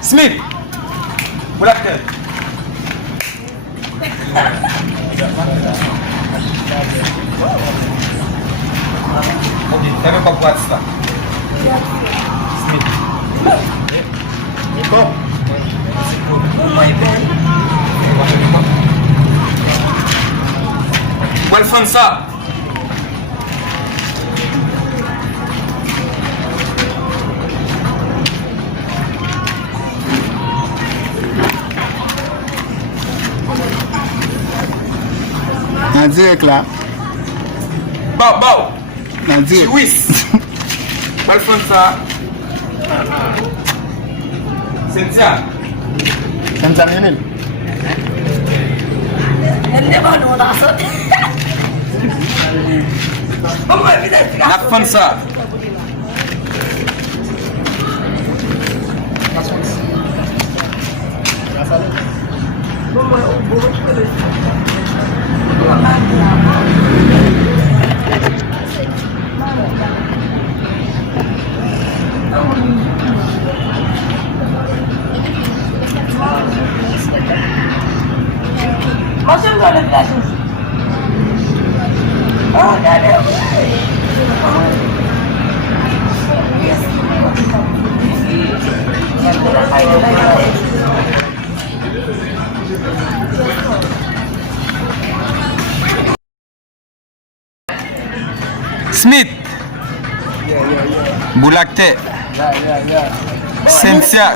Smith. Bulak-T. Kami pag-watch ta. Smith. Ito. Oh my God. Alfonso. En direct là. Bau. En direct. Luis. Alfonso. Cynthia. Cynthia Lionel. Hindi ba ano nasa? Oh my God. Alfonso. Masuk ke dalam kelas. Oh, dah ada. Yes. Smith. Bulak-T. Ya. Cynthia.